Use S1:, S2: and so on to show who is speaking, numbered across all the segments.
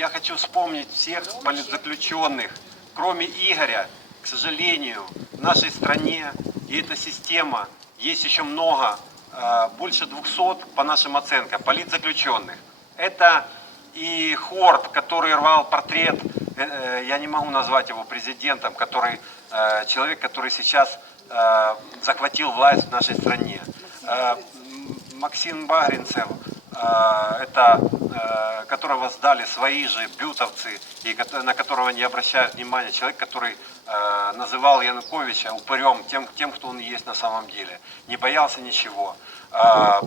S1: я хочу вспомнить всех политзаключенных, кроме Игоря, к сожалению, в нашей стране, и эта система, есть еще много, э, больше 200, по нашим оценкам, политзаключенных. Это и Хорт, который рвал портрет, э, э, я не могу назвать его президентом, который, э, человек, который сейчас захватил власть в нашей стране. Максим Багринцев, это, э, которого сдали свои же бютовцы, и на которого не обращают внимания, человек, который э, называл Януковича упырем, тем, тем, кто он есть на самом деле, не боялся ничего. Э,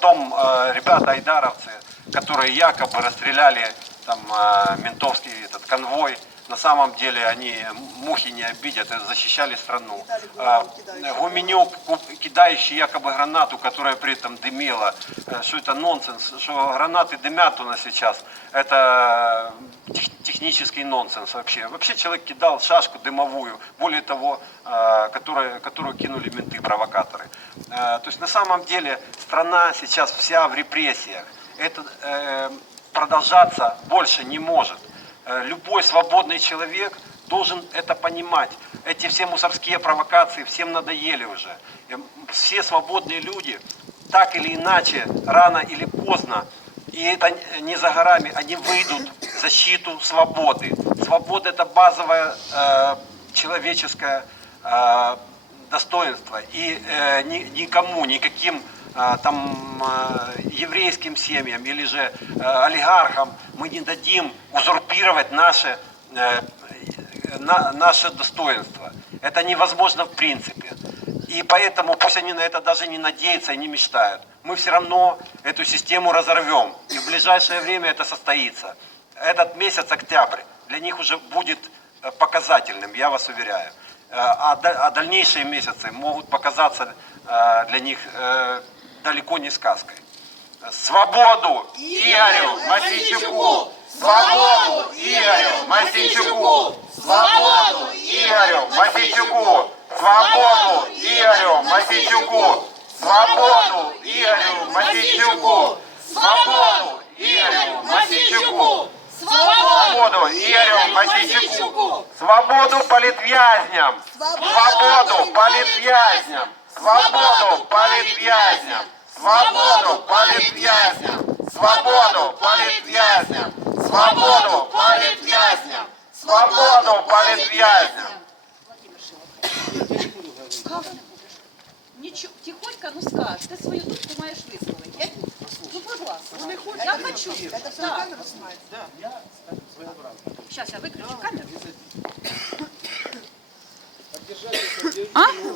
S1: Потом э, ребята айдаровцы, которые якобы расстреляли там э, ментовский этот конвой, на самом деле они мухи не обидят, и защищали страну. А, Гуменюк, кидающий якобы гранату, которая при этом дымила, Э, что это нонсенс, что гранаты дымят у нас сейчас, это тех- технический нонсенс вообще. Вообще человек кидал шашку дымовую, более того, э, которая, которую кинули менты-провокаторы. Э, То есть на самом деле страна сейчас вся в репрессиях. Это э, продолжаться больше не может. Э, Любой свободный человек должен это понимать. Эти все мусорские провокации всем надоели уже. И Все свободные люди, так или иначе, рано или поздно, и это не за горами, они выйдут в защиту свободы. Свобода это базовое э, человеческое э, достоинство. И э, ни- никому, никаким э, там э, еврейским семьям или же э, олигархам мы не дадим узурпировать наше, э, на- наше достоинство. Это невозможно в принципе. И поэтому пусть они на это даже не надеются и не мечтают. Мы все равно эту систему разорвем. И в ближайшее время это состоится. Этот месяц, октябрь, для них уже будет э, показательным, я вас уверяю. Э, А, да- а дальнейшие месяцы могут показаться для них далеко не сказкой. Свободу Игорю Масичуку! Свободу Игорю Масичуку! Свободу Игорю Масичуку! Свободу Игорю Масичуку! Свободу Игорю Масичуку! Свободу Игорю Масичуку! Свободу Игорю Масичуку! Свободу политвязням! Свободу политвязням! Свободу политвязням! Свободу политвязням! Свободу политвязням! Свободу политвязням! Свободу политвязням!
S2: Нічого, тихонько, ну скаж, ти свою думку маєш висловити. Я, ну, будь ласка, я хочу.
S3: Это все на камеру снимается?
S2: Зараз я виключу камеру.
S4: Девочку